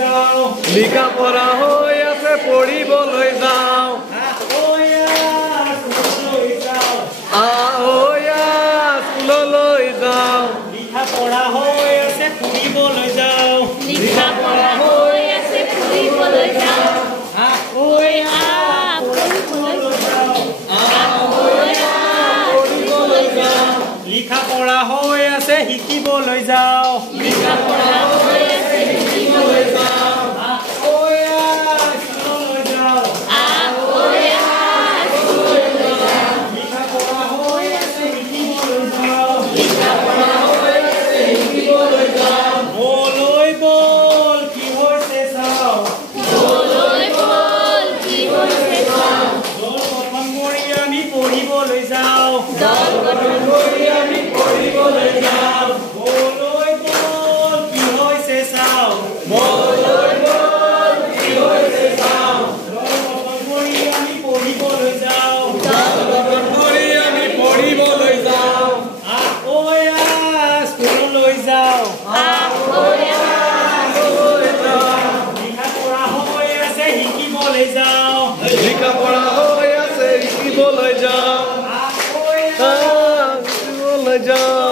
লিখা পঢ়া হৈ আছে পঢ়িবলৈ যাওঁ স্কুললৈ যাওঁ লিখা পঢ়া হৈ আছে ফুৰিবলৈ যাওঁ লিখা পঢ়া হৈ আছে ফুৰিবলৈ যাওঁ লিখা পঢ়া হৈ আছে শিকিবলৈ যাওঁ লিখা পঢ়া হৈ আছে শিকিবলৈ যাওঁ স্কুললৈ যাওঁ লিখা পঢ়া হৈ আছে শিকিবলৈ যাওঁ ব'লৈ ব'ল কি হৈছে চাওঁ ব'লৈ ব'ল কি হৈছে চাওঁ দল গঠন কৰি আমি পঢ়িবলৈ যাওঁ দল গঠন কৰি আমি পঢ়িবলৈ যাওঁ ব'লৈ ব'ল কি হৈছে চাওঁ ব'লৈ ব'ল কি হৈছে চাওঁ দল গঠন কৰি আমি পঢ়িবলৈ যাওঁ দল গঠন কৰি আমি পঢ়িবলৈ যাওঁ স্কুললৈ যাওঁ স্কুললৈ যাওঁ লিখা পঢ়া হৈ আছে শিকিবলৈ যাওঁ লিখা পঢ়া হৈ আছে শিকিবলৈ যাওঁ শিকিবলৈ যাওঁ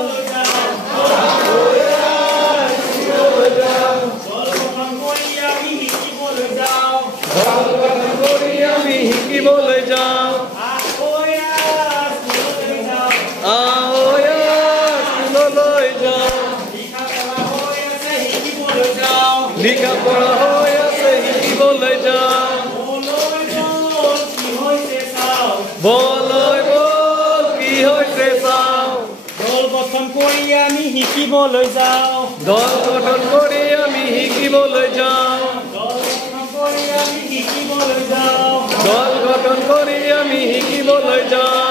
দল গঠন কৰি আমি শিকিবলৈ যাওঁ দল গঠন কৰি আমি শিকিবলৈ যাওঁ স্কুললৈ যাওঁ স্কুললৈ যাওঁ লিখা পঢ়া হৈ আছে শিকিবলৈ যাওঁ লিখা পঢ়া হৈ আছে শিকিবলৈ যাওঁ ব'লৈ ব'ল কি হৈছে চাওঁ ব'লৈ ব'ল কি হৈছে চাওঁ দল গঠন কৰি আমি শিকিবলৈ যাওঁ দল গঠন কৰি আমি শিকিবলৈ যাওঁ দল গঠন কৰি আমি শিকিবলৈ যাওঁ দল গঠন কৰি আমি শিকিবলৈ যাওঁ